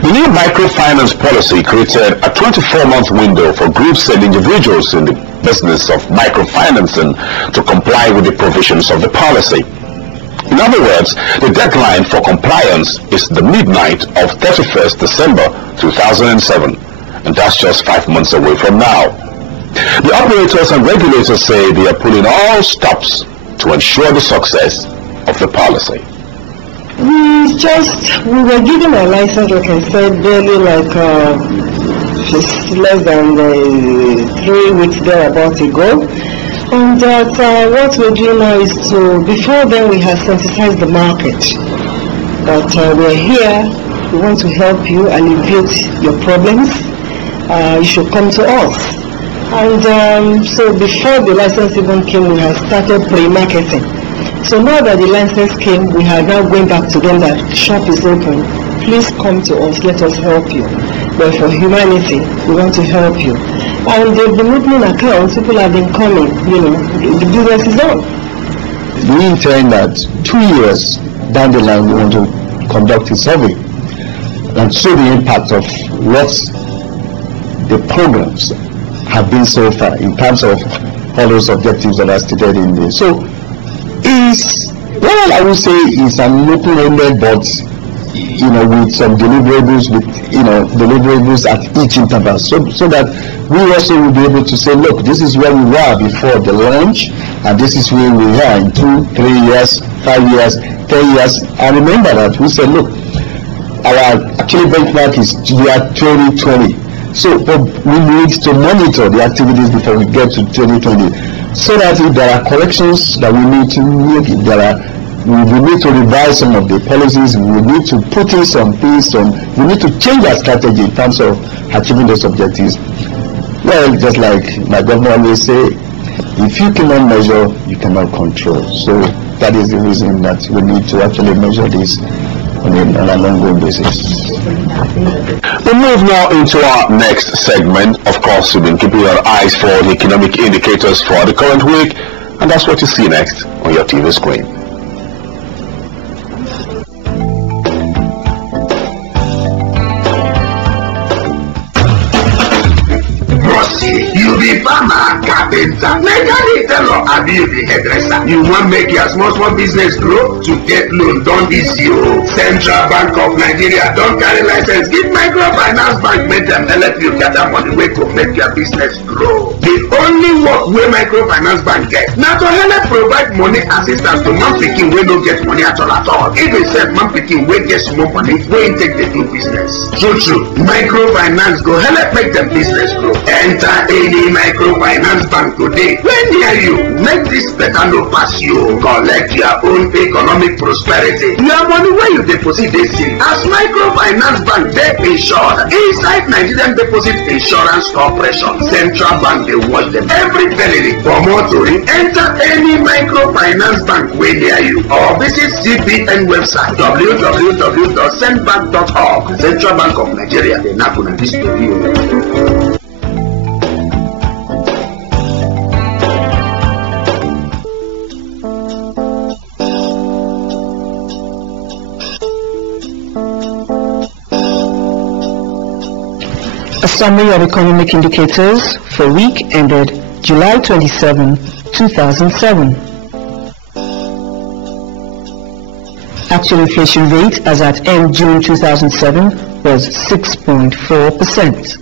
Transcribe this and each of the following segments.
The new microfinance policy created a 24-month window for groups and individuals in the business of microfinancing to comply with the provisions of the policy. In other words, the deadline for compliance is the midnight of 31st December 2007, and that's just 5 months away from now. The operators and regulators say they are pulling all stops to ensure the success of the policy. We were given a license, like I said, barely just less than 3 weeks thereabout ago. And that what we're doing now is to, before then we have sensitized the market. But we're here, we want to help you alleviate your problems. You should come to us. And so before the license even came, we have started pre-marketing. So now that the license came, we are now going back to them that the shop is open. Please come to us, let us help you. But for humanity, we want to help you. And they've been opening accounts, people have been coming, the business is on. We intend that 2 years down the line we want to conduct a survey and show the impact of what the programs have been so far in terms of all those objectives that are stated in there. So I would say it's an open-ended, but with some deliverables, deliverables at each interval, so that we also will be able to say, look, this is where we were before the launch, and this is where we are in 2, 3 years, 5 years, 10 years. And remember that we said, look, our actual benchmark is year 2020. So we need to monitor the activities before we get to 2020, so that if there are corrections that we need to make, if there are we need to revise some of the policies, we need to put in some things, we need to change our strategy in terms of achieving those objectives. Well, just like my governor always say, if you cannot measure, you cannot control. So that is the reason that we need to actually measure this on an ongoing basis. We move now into our next segment. Of course, you've been keeping your eyes for the economic indicators for the current week, and that's what you see next on your TV screen. You be farmer, carpenter, mechanic, tailor, abi you be hairdresser. You want make your small business grow? To get loan, don't easy. Central Bank of Nigeria don't carry license. Give microfinance bank, make them help you gather money wey go make your business grow. The only work wey microfinance bank get na to help provide money assistance to man pikin wey no get money at all. Even sef man pikin wey get small money wey take dey do business. True, microfinance go help make them business grow. Enter any microfinance bank today wey near you, make this better no pass you. Collect your own economic prosperity. Your money wey you deposit dey safe, as microfinance bank dey insured inside Nigerian Deposit Insurance Corporation. Central Bank dey watch them every penny. For more tori, enter any microfinance bank wey near you or visit CBN website www.centbank.org. Central Bank of Nigeria dey knack una dis tori. A summary of economic indicators for week ended July 27, 2007. Actual inflation rate as at end June 2007 was 6.4%.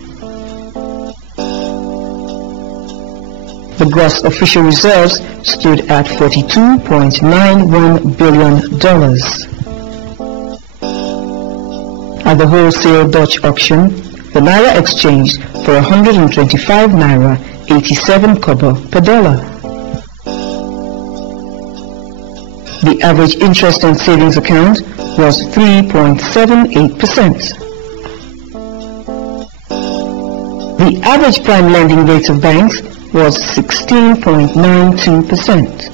The gross official reserves stood at $42.91 billion. At the wholesale Dutch auction, the Naira exchanged for 125 Naira 87 kobo per dollar. The average interest on savings account was 3.78%. The average prime lending rate of banks was 16.92%.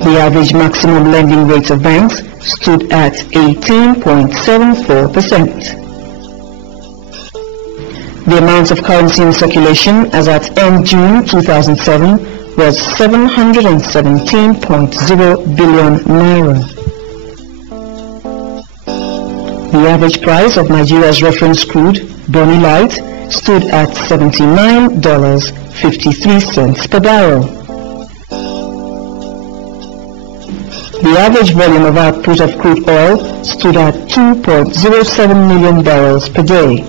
The average maximum lending rate of banks stood at 18.74%. The amount of currency in circulation as at end June 2007 was 717.0 billion Naira. The average price of Nigeria's reference crude, Bonny Light, stood at $79.53 per barrel. The average volume of output of crude oil stood at 2.07 million barrels per day.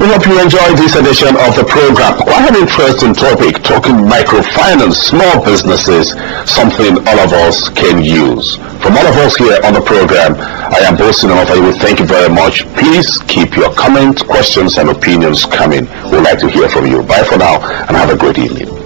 We hope you enjoyed this edition of the program. Quite an interesting topic, talking microfinance, small businesses, something all of us can use. From all of us here on the program, I am Bonny. We thank you very much. Please keep your comments, questions, and opinions coming. We'd like to hear from you. Bye for now, and have a great evening.